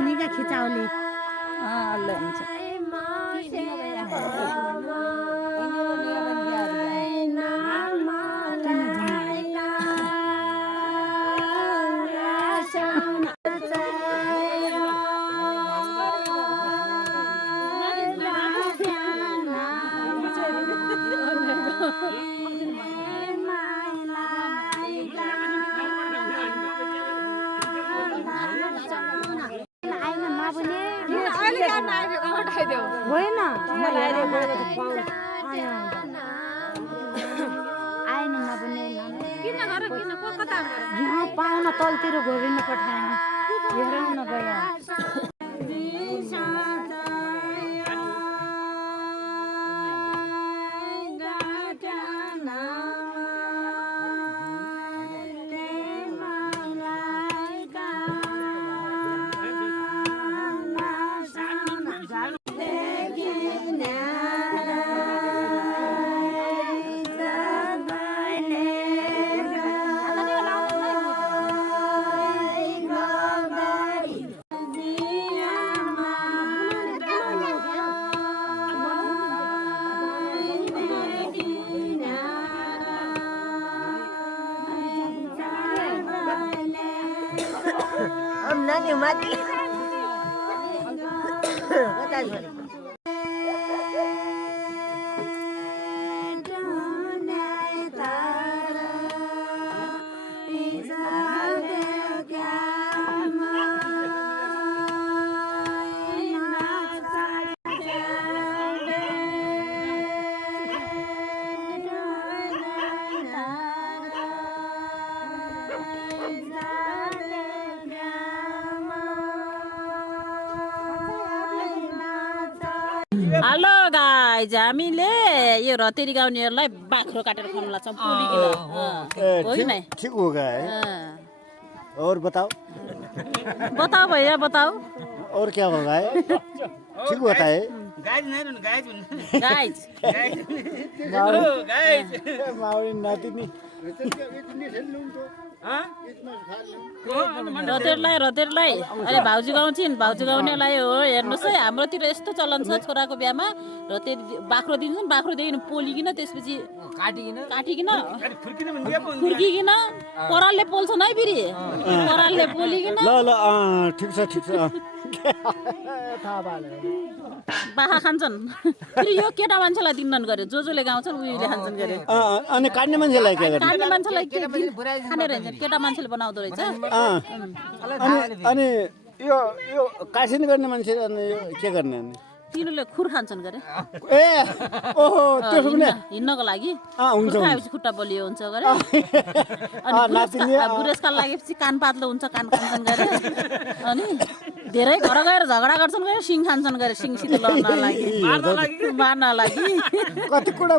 निगा खिचाउले ल हुन्छ होइन आएन नबने यहाँ पाहुन तलतिर घोरिन पठाएन हेराउन गयो Nani mati. Kata sorry. Hello guys हामीले यो रतेरी गाउनेहरूलाई बाख्रो काटेर खुवाउन लाग्छौँ पोलिकन हो कि नै ठीक होगा है और बताओ बताओ भैया बताओ और क्या होगा है ठीक होता है गाइज नहीं गाइज गाइज मावली नातिनी रतेरलाई अहिले भाउजू गाउँछिन् भाउजू गाउनेलाई हो हेर्नुहोस् है हाम्रोतिर यस्तो चलन छ छोराको बिहामा रतेरी बाख्रो दिन्छन् बाख्रोदेखि पोलिकन त्यसपछि काटिकन खुर्किकन परालले पोल्छन् है फेरि परालले पोलिकन ल ठिक छ बाखा खान्छन् फेरि यो केटा मान्छेलाई दिन्नन् गरे जसले गाउँछन् उहिले खान्छन् गरे अनि काट्ने मान्छेलाई के गर्ने काट्ने मान्छेलाई के खानेर हिँड्छ केटा मान्छेले बनाउँदो रहेछ अनि यो कासिन गर्ने मान्छे अनि यो के गर्ने अनि तिनीहरूले खुर खान्छन् गरे ए ओहो त्यसो पनि हिँड्नको लागि हुन्छ खाएपछि खुट्टा बलियो हुन्छ गरे अनि बुढेसकाल लागेपछि कान पातलो हुन्छ कान खान्छन् गरे अनि धेरै घर गएर झगडा गर्छन् गरे सिङ खान्छन् गरे सिङसित लड्न लागि मार्न लागि कति कुरा